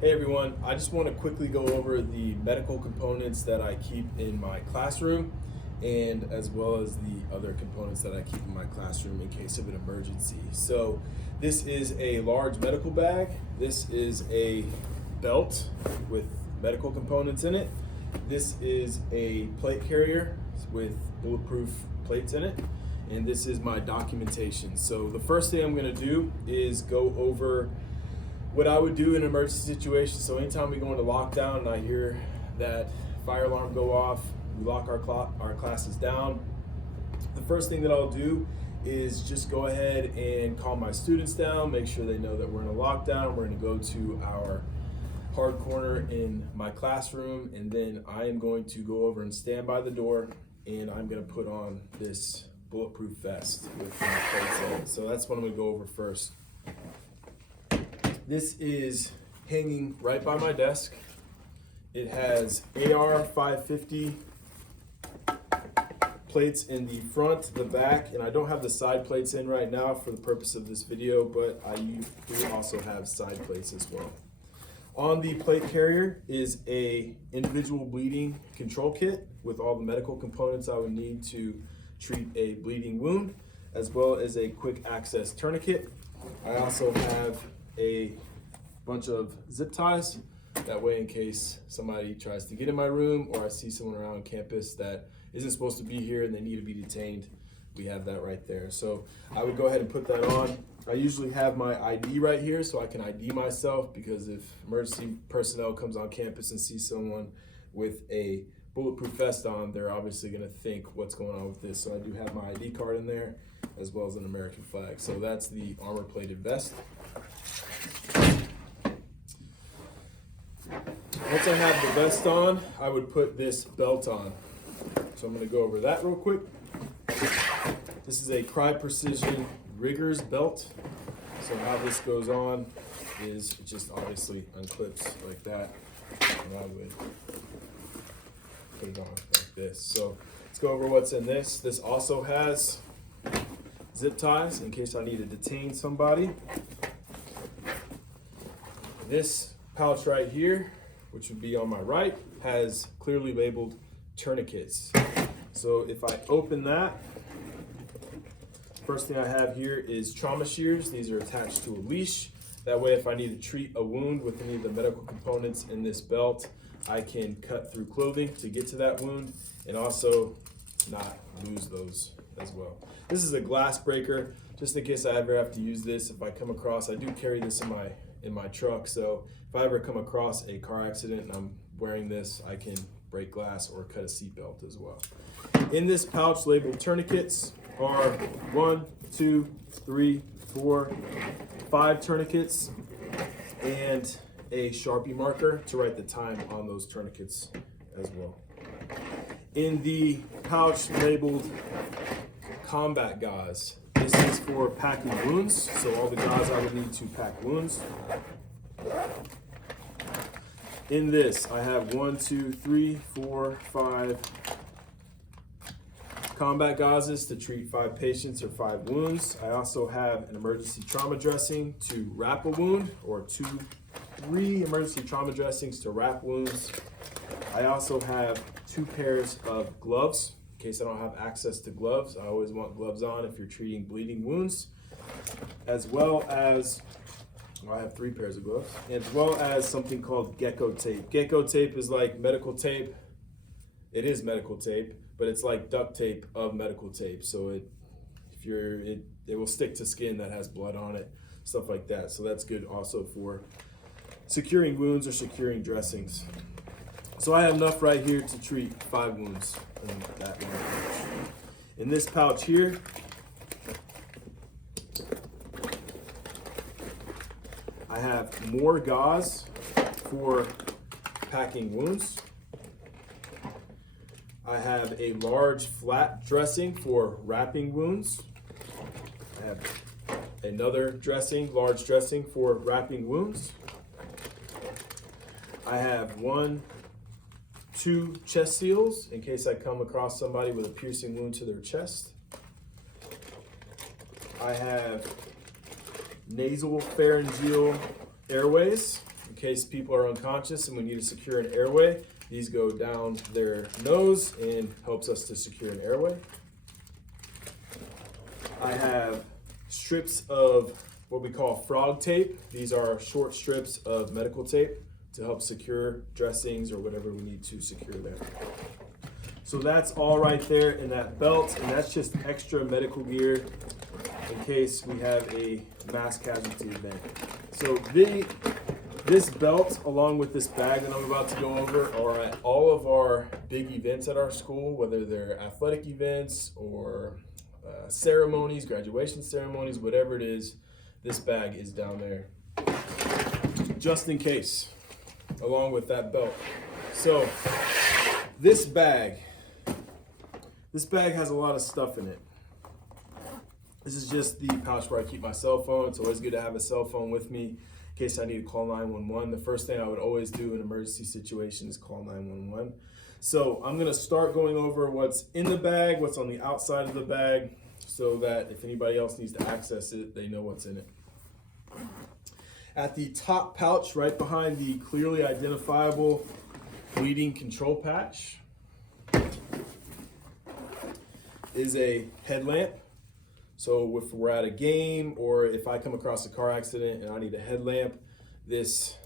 Hey everyone, I just want to quickly go over the medical components that I keep in my classroom and as well as the other components that I keep in my classroom in case of an emergency. So this is a large medical bag. This is a belt with medical components in it. This is a plate carrier with bulletproof plates in it. And this is my documentation. So the first thing I'm going to do is go over what I would do in an emergency situation. So anytime we go into lockdown and I hear that fire alarm go off, we lock our classes down. The first thing that I'll do is just go ahead and calm my students down, make sure they know that we're in a lockdown. We're going to go to our hard corner in my classroom, and then I am going to go over and stand by the door, and I'm going to put on this bulletproof vest with my plates in it. So that's what I'm going to go over first. This is hanging right by my desk. It has AR 550 plates in the front, the back, and I don't have the side plates in right now for the purpose of this video, but I do also have side plates as well. On the plate carrier is a individual bleeding control kit with all the medical components I would need to treat a bleeding wound, as well as a quick access tourniquet. I also have a bunch of zip ties, that way in case somebody tries to get in my room or I see someone around campus that isn't supposed to be here and they need to be detained, we have that right there. So I would go ahead and put that on. I usually have my ID right here so I can ID myself, because if emergency personnel comes on campus and sees someone with a bulletproof vest on, they're obviously going to think what's going on with this. So I do have my ID card in there as well as an American flag. So that's the armor plated vest. Once I have the vest on, I would put this belt on. So I'm going to go over that real quick. This is a Crye Precision Riggers belt. So how this goes on is it just obviously unclips like that, and I would put it on like this. So let's go over what's in this. This also has zip ties in case I need to detain somebody. This pouch right here, which would be on my right, has clearly labeled tourniquets. So if I open that, first thing I have here is trauma shears. These are attached to a leash. That way if I need to treat a wound with any of the medical components in this belt, I can cut through clothing to get to that wound and also not lose those as well. This is a glass breaker, just in case I ever have to use this. If I come across, I do carry this in my truck, so if I ever come across a car accident and I'm wearing this, I can break glass or cut a seatbelt as well. In this pouch labeled tourniquets are 1, 2, 3, 4, 5 tourniquets and a Sharpie marker to write the time on those tourniquets as well. In the pouch labeled combat gauze, this is for packing wounds, so all the gauze I would need to pack wounds. In this, I have 1, 2, 3, 4, 5 combat gauzes to treat 5 patients or 5 wounds. I also have an emergency trauma dressing to wrap a wound, or 3 emergency trauma dressings to wrap wounds. I also have 2 pairs of gloves in case I don't have access to gloves. I always want gloves on if you're treating bleeding wounds, as well as I have 3 pairs of gloves, as well as something called gecko tape. Gecko tape is like medical tape. It is medical tape, but it's like duct tape of medical tape. So it will stick to skin that has blood on it, stuff like that. So that's good also for securing wounds or securing dressings. So I have enough right here to treat 5 wounds in that one pouch. In this pouch here, I have more gauze for packing wounds. I have a large flat dressing for wrapping wounds. I have another dressing, large dressing for wrapping wounds. I have 1, 2 chest seals in case I come across somebody with a piercing wound to their chest. I have nasal pharyngeal airways case people are unconscious and we need to secure an airway. These go down their nose and helps us to secure an airway. I have strips of what we call frog tape. These are short strips of medical tape to help secure dressings or whatever we need to secure there. So that's all right there in that belt, and that's just extra medical gear in case we have a mass casualty event. So this belt, along with this bag that I'm about to go over, are at all of our big events at our school, whether they're athletic events or ceremonies, graduation ceremonies, whatever it is, this bag is down there, just in case, along with that belt. So this bag has a lot of stuff in it. This is just the pouch where I keep my cell phone. It's always good to have a cell phone with me in case I need to call 911. The first thing I would always do in an emergency situation is call 911. So I'm gonna start going over what's in the bag, what's on the outside of the bag, so that if anybody else needs to access it, they know what's in it. At the top pouch, right behind the clearly identifiable bleeding control patch, is a headlamp. So if we're at a game or if I come across a car accident and I need a headlamp, this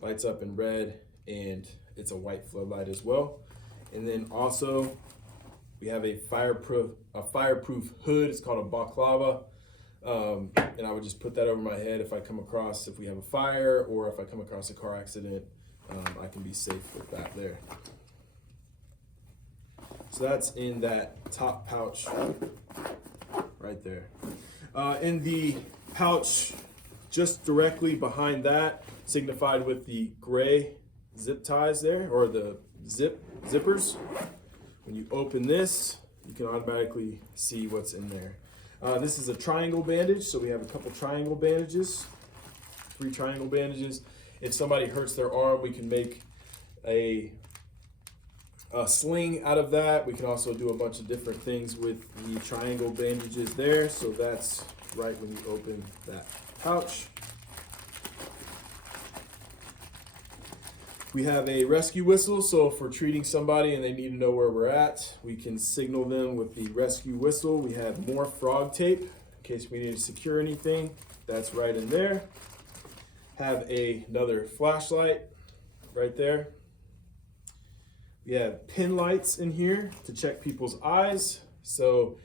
lights up in red and it's a white floodlight as well. And then also we have a fireproof hood. It's called a balaclava. And I would just put that over my head if we have a fire or if I come across a car accident, I can be safe with that there. So that's in that top pouch right there. In the pouch just directly behind that, signified with the gray zip ties there, or the zippers. When you open this, you can automatically see what's in there. This is a triangle bandage, so we have a couple triangle bandages, 3 triangle bandages. If somebody hurts their arm, we can make a sling out of that. We can also do a bunch of different things with the triangle bandages there. So that's right when you open that pouch. We have a rescue whistle, so if we're treating somebody and they need to know where we're at, we can signal them with the rescue whistle. We have more frog tape in case we need to secure anything. That's right in there. Have another flashlight right there. We have pin lights in here to check people's eyes. So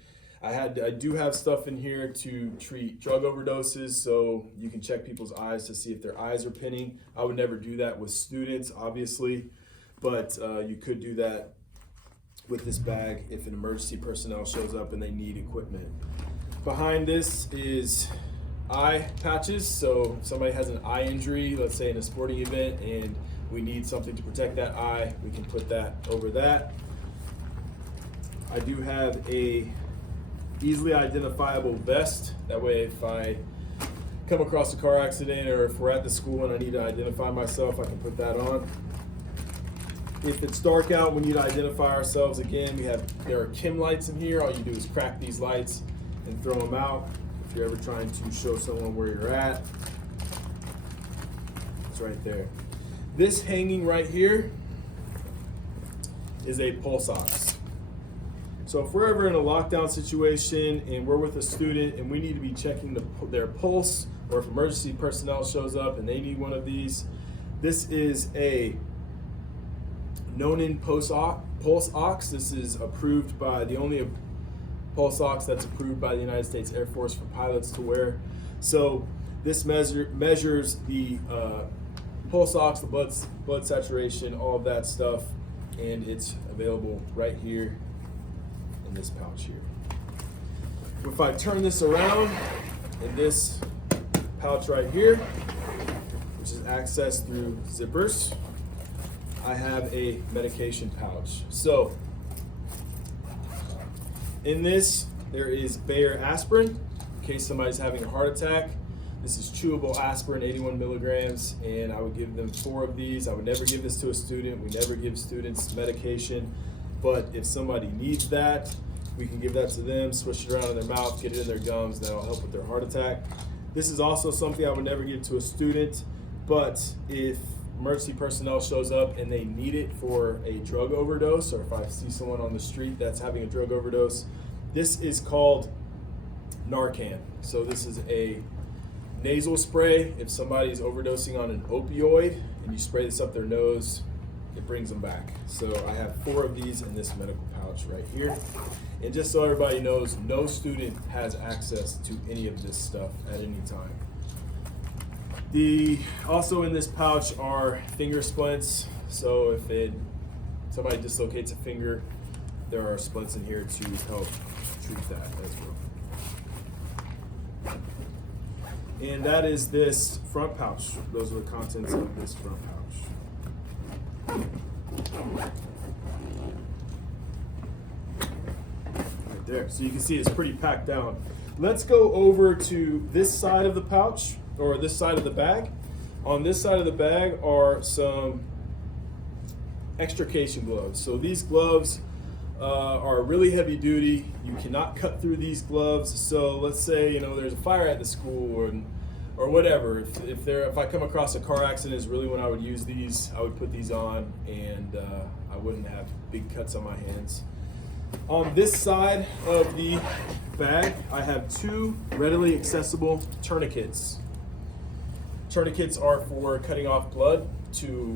I do have stuff in here to treat drug overdoses, so you can check people's eyes to see if their eyes are pinning. I would never do that with students, obviously, but you could do that with this bag if an emergency personnel shows up and they need equipment. Behind this is eye patches, so if somebody has an eye injury, let's say in a sporting event, and we need something to protect that eye, we can put that over that. I do have a easily identifiable vest. That way if I come across a car accident or if we're at the school and I need to identify myself, I can put that on. If it's dark out, we need to identify ourselves again. There are Kim lights in here. All you do is crack these lights and throw them out. If you're ever trying to show someone where you're at, it's right there. This hanging right here is a pulse ox. So if we're ever in a lockdown situation and we're with a student and we need to be checking their pulse, or if emergency personnel shows up and they need one of these, this is a Nonin pulse ox. This is approved by the only pulse ox that's approved by the United States Air Force for pilots to wear. So this measures the pulse ox, the blood saturation, all of that stuff, and it's available right here in this pouch here. If I turn this around, in this pouch right here, which is accessed through zippers, I have a medication pouch. So in this, there is Bayer aspirin in case somebody's having a heart attack. This is chewable aspirin, 81 milligrams, and I would give them 4 of these. I would never give this to a student. We never give students medication, but if somebody needs that, we can give that to them, swish it around in their mouth, get it in their gums, and that'll help with their heart attack. This is also something I would never give to a student, But if emergency personnel shows up and they need it for a drug overdose, or if I see someone on the street that's having a drug overdose, this is called Narcan. So this is a nasal spray. If somebody's overdosing on an opioid and you spray this up their nose, it brings them back. So I have 4 of these in this medical pouch right here. And just so everybody knows, no student has access to any of this stuff at any time. Also in this pouch are finger splints. So if somebody dislocates a finger, there are splints in here to help treat that as well. And that is this front pouch. Those are the contents of this front pouch. Right there. So you can see it's pretty packed down. Let's go over to this side of the pouch, or this side of the bag. On this side of the bag are some extrication gloves. So these gloves are really heavy duty. You cannot cut through these gloves. So let's say there's a fire at the school or whatever. If I come across a car accident is really when I would use these. I would put these on and I wouldn't have big cuts on my hands. On this side of the bag, I have 2 readily accessible tourniquets. Tourniquets are for cutting off blood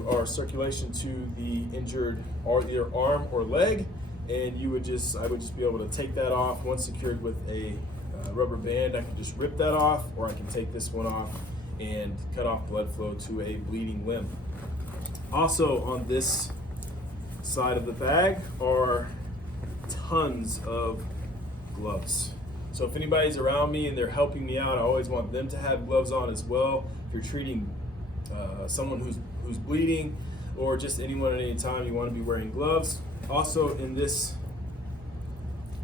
or circulation to the injured either arm or leg, and I would just be able to take that off. Once secured with a rubber band, I can just rip that off, or I can take this one off and cut off blood flow to a bleeding limb. Also on this side of the bag are tons of gloves. So if anybody's around me and they're helping me out, I always want them to have gloves on as well. If you're treating someone who's bleeding, or just anyone at any time, you want to be wearing gloves. Also in this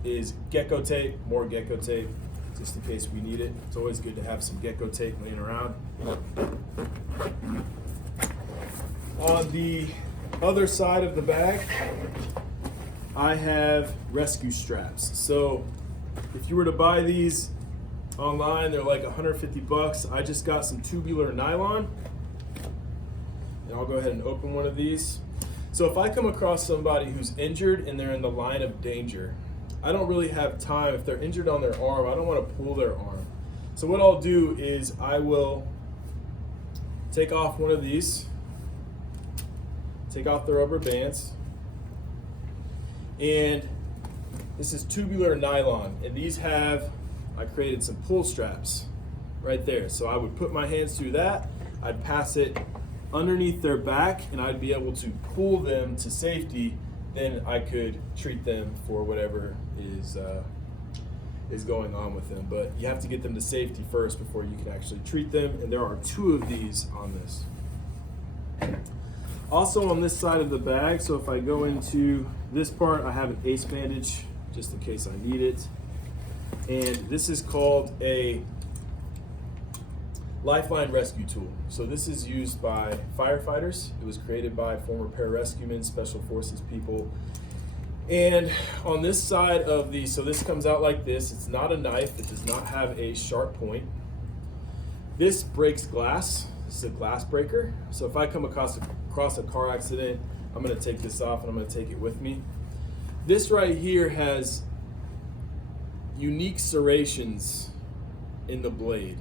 is gecko tape, more gecko tape, just in case we need it. It's always good to have some gecko tape laying around. On the other side of the bag, I have rescue straps. So if you were to buy these online, they're like $150. I just got some tubular nylon, and I'll go ahead and open one of these. So if I come across somebody who's injured and they're in the line of danger, I don't really have time. If they're injured on their arm, I don't want to pull their arm. So what I'll do is I will take off one of these, take off the rubber bands, and this is tubular nylon, and I created some pull straps right there. So I would put my hands through that, I'd pass it underneath their back, and I'd be able to pull them to safety. Then I could treat them for whatever is going on with them. But you have to get them to safety first before you can actually treat them, and there are 2 of these on this. Also on this side of the bag, so if I go into this part, I have an ACE bandage just in case I need it. And this is called a Lifeline rescue tool. So this is used by firefighters. It was created by former pararescuemen, special forces people. And on this side of so this comes out like this. It's not a knife. It does not have a sharp point. This breaks glass. This is a glass breaker. So if I come across a car accident, I'm going to take this off and I'm going to take it with me. This right here has unique serrations in the blade.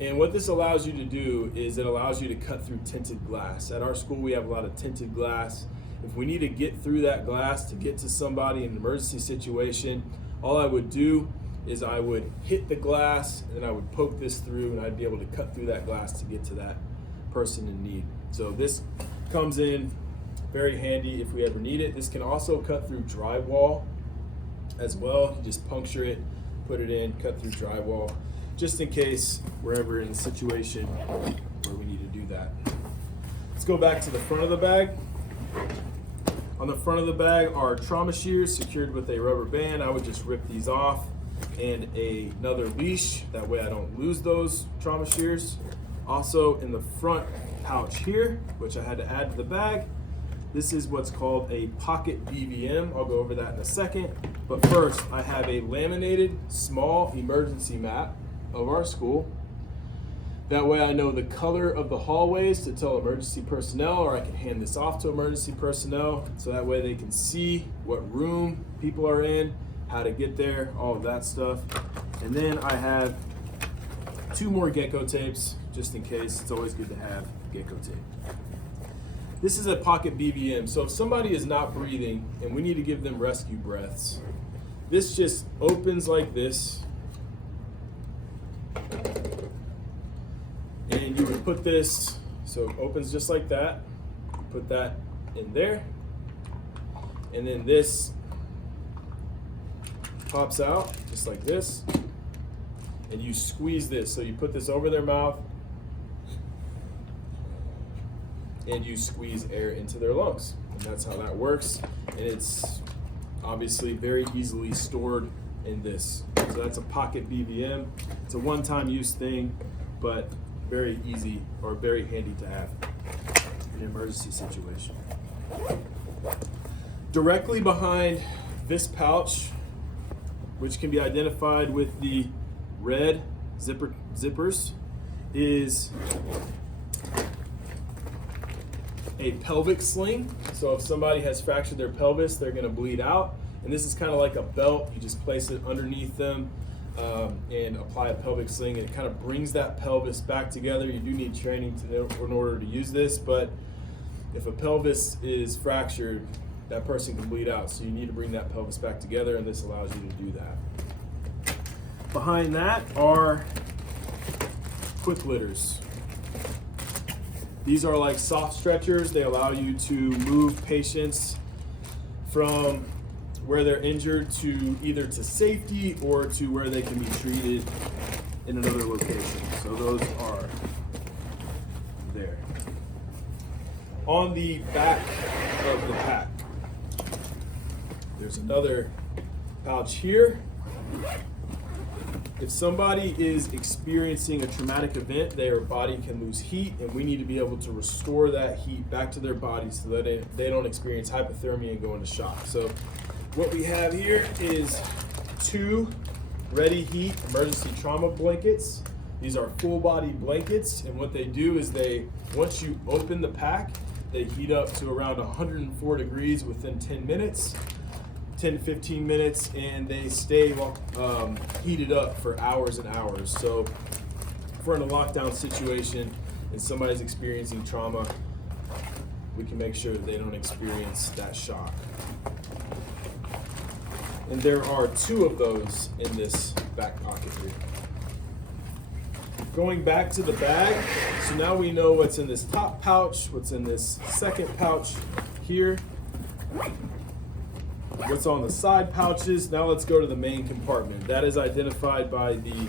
And what this allows you to do is it allows you to cut through tinted glass. At our school, we have a lot of tinted glass. If we need to get through that glass to get to somebody in an emergency situation, all I would do is I would hit the glass and I would poke this through, and I'd be able to cut through that glass to get to that person in need. So this comes in very handy if we ever need it. This can also cut through drywall as well. You just puncture it, put it in, cut through drywall, just in case we're ever in a situation where we need to do that. Let's go back to the front of the bag. On the front of the bag are trauma shears secured with a rubber band. I would just rip these off, and another leash. That way I don't lose those trauma shears. Also in the front pouch here, which I had to add to the bag, this is what's called a pocket BVM. I'll go over that in a second. But first, I have a laminated small emergency map of our school. That way I know the color of the hallways to tell emergency personnel, or I can hand this off to emergency personnel, so that way they can see what room people are in, how to get there, all of that stuff. And then I have 2 more gecko tapes, just in case. It's always good to have gecko tape. This is a pocket BVM, so if somebody is not breathing and we need to give them rescue breaths, this just opens like this. And you would put this, so it opens just like that, put that in there, and then this pops out just like this, and you squeeze this. So you put this over their mouth, and you squeeze air into their lungs. And that's how that works, and it's obviously very easily stored in this. So that's a pocket BVM. It's a one-time use thing, but very easy or very handy to have in an emergency situation. Directly behind this pouch, which can be identified with the red zippers, is a pelvic sling. So if somebody has fractured their pelvis, they're gonna bleed out. And this is kind of like a belt. You just place it underneath them and apply a pelvic sling, and it kind of brings that pelvis back together. You do need training in order to use this, but if a pelvis is fractured, that person can bleed out. So you need to bring that pelvis back together, and this allows you to do that. Behind that are quick litters. These are like soft stretchers. They allow you to move patients from where they're injured to either to safety or to where they can be treated in another location. So those are there. On the back of the pack, there's another pouch here. If somebody is experiencing a traumatic event, their body can lose heat, and we need to be able to restore that heat back to their body so that they don't experience hypothermia and go into shock. So what we have here is 2 Ready Heat emergency trauma blankets. These are full body blankets, and what they do is once you open the pack, they heat up to around 104 degrees within 10 minutes. 10 to 15 minutes, and they stay heated up for hours and hours. So if we're in a lockdown situation and somebody's experiencing trauma, we can make sure that they don't experience that shock. And there are 2 of those in this back pocket here. Going back to the bag, so now we know what's in this top pouch, what's in this second pouch here, what's on the side pouches. Now let's go to the main compartment. That is identified by the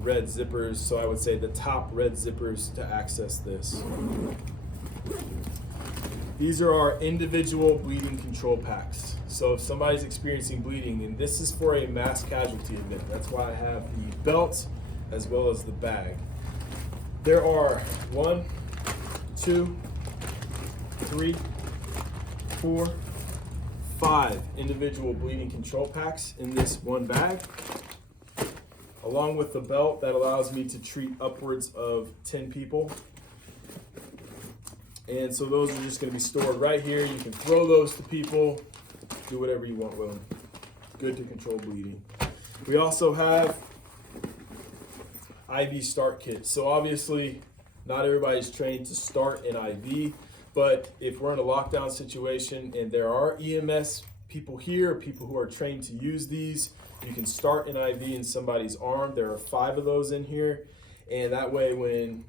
red zippers, so I would say the top red zippers to access this. These are our individual bleeding control packs. So if somebody's experiencing bleeding, and this is for a mass casualty event, that's why I have the belt as well as the bag. There are 1, 2, 3, 4, 5 individual bleeding control packs in this one bag, along with the belt that allows me to treat upwards of 10 people. And so those are just going to be stored right here. You can throw those to people, do whatever you want with them. Good to control bleeding. We also have IV start kits. So obviously not everybody's trained to start an IV, but if we're in a lockdown situation and there are EMS people here, people who are trained to use these, you can start an IV in somebody's arm. There are 5 of those in here, and that way when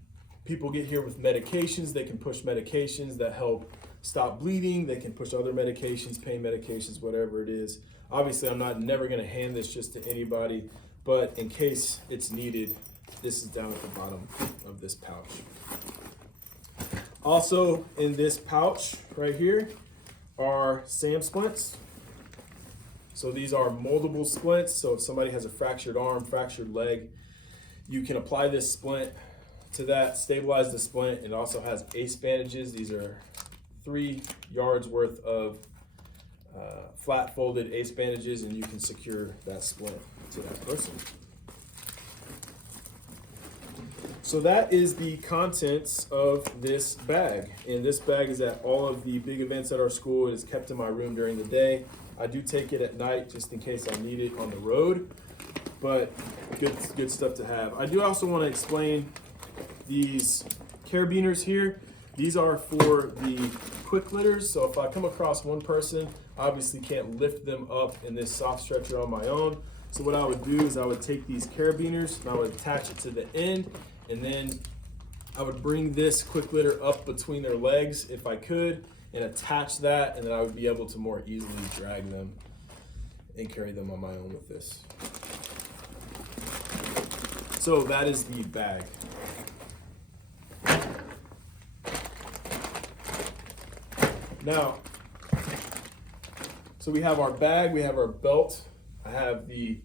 people get here with medications, they can push medications that help stop bleeding. They can push other medications, pain medications, whatever it is. Obviously, I'm never gonna hand this just to anybody, but in case it's needed, this is down at the bottom of this pouch. Also in this pouch right here are SAM splints. So these are moldable splints. So if somebody has a fractured arm, fractured leg, you can apply this splint to that, stabilize the splint. It also has ACE bandages. These are 3 yards worth of flat folded ACE bandages, and you can secure that splint to that person. So that is the contents of this bag. And this bag is at all of the big events at our school. It is kept in my room during the day. I do take it at night just in case I need it on the road, but good stuff to have. I do also want to explain these carabiners here. These are for the quick litters. So if I come across one person, I obviously can't lift them up in this soft stretcher on my own. So what I would do is I would take these carabiners and I would attach it to the end, and then I would bring this quick litter up between their legs if I could and attach that, and then I would be able to more easily drag them and carry them on my own with this. So that is the bag. Now, so we have our bag, we have our belt, I have the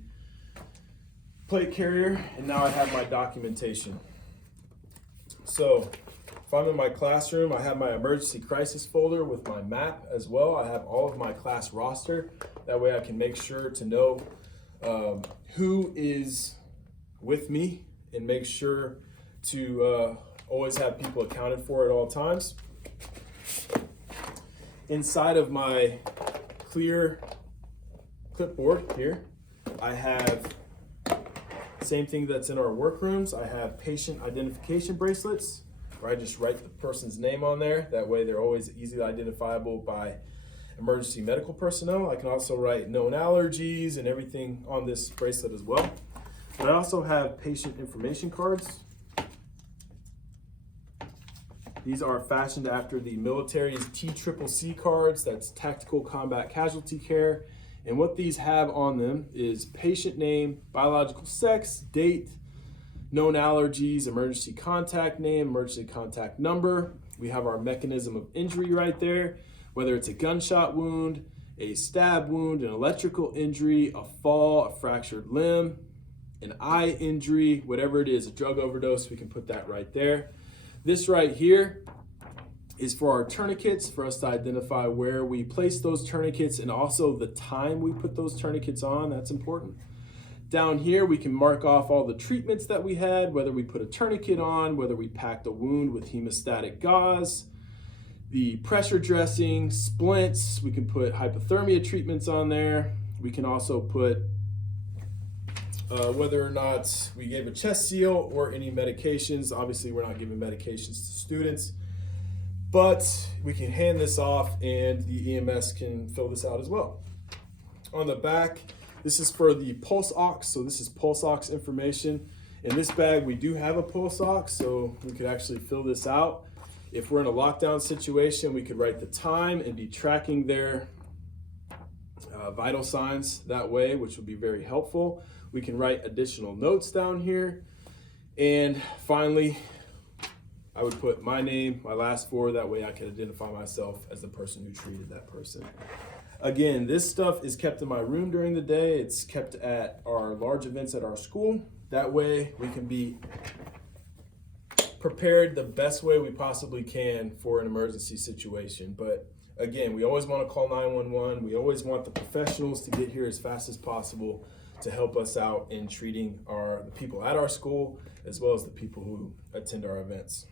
plate carrier, and now I have my documentation. So if I'm in my classroom, I have my emergency crisis folder with my map as well. I have all of my class roster. That way I can make sure to know who is with me and make sure to always have people accounted for at all times. Inside of my clear clipboard here, I have same thing that's in our workrooms. I have patient identification bracelets where I just write the person's name on there. That way they're always easily identifiable by emergency medical personnel. I can also write known allergies and everything on this bracelet as well. But I also have patient information cards. These are fashioned after the military's TCCC cards, that's Tactical Combat Casualty Care. And what these have on them is patient name, biological sex, date, known allergies, emergency contact name, emergency contact number. We have our mechanism of injury right there, whether it's a gunshot wound, a stab wound, an electrical injury, a fall, a fractured limb, an eye injury, whatever it is, a drug overdose, we can put that right there. This right here is for our tourniquets, for us to identify where we place those tourniquets and also the time we put those tourniquets on. That's important. Down here, we can mark off all the treatments that we had, whether we put a tourniquet on, whether we packed a wound with hemostatic gauze, the pressure dressing, splints. We can put hypothermia treatments on there. We can also put whether or not we gave a chest seal or any medications. Obviously, we're not giving medications to students, but we can hand this off and the EMS can fill this out as well. On the back, this is for the pulse ox. So this is pulse ox information. In this bag, we do have a pulse ox, so we could actually fill this out. If we're in a lockdown situation, we could write the time and be tracking their vital signs that way, which would be very helpful. We can write additional notes down here. And finally, I would put my name, my last four, that way I can identify myself as the person who treated that person. Again, this stuff is kept in my room during the day. It's kept at our large events at our school. That way we can be prepared the best way we possibly can for an emergency situation. But again, we always want to call 911. We always want the professionals to get here as fast as possible to help us out in treating the people at our school as well as the people who attend our events.